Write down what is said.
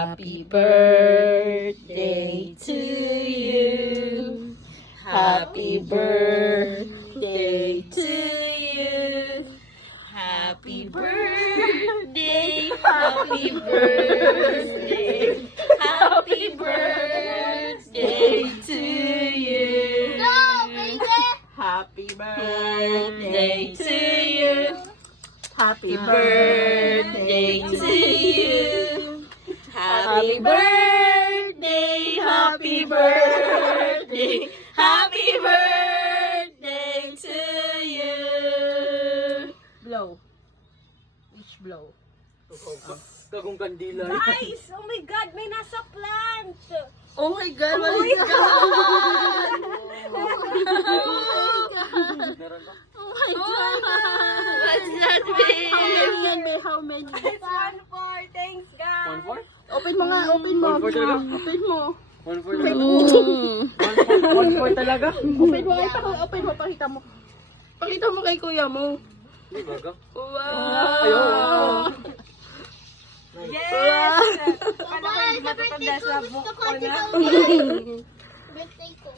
Happy birthday to you. Happy birthday to you. Happy birthday, happy birthday, happy birthday to you. Happy birthday to you. Happy birthday to you. Happy birthday, happy birthday, happy birthday to you. Blow. Which blow? Kagong kandila. Guys, oh my God, may nasa plant. Oh my God, what is that? Meron ba? Oh my God. What's that, babe? How many yan, babe? How many? It's 1-4. Thanks, guys. 1-4? Open mo nga, open mo. 1-4 talaga? Open mo. 1-4 talaga? 1-4 talaga? Open mo, open mo, pakita mo. Pakita mo kay kuya mo. Hindi baga? Wow. Ayun. Yes! Ano ko hindi matutanda sa book ko na?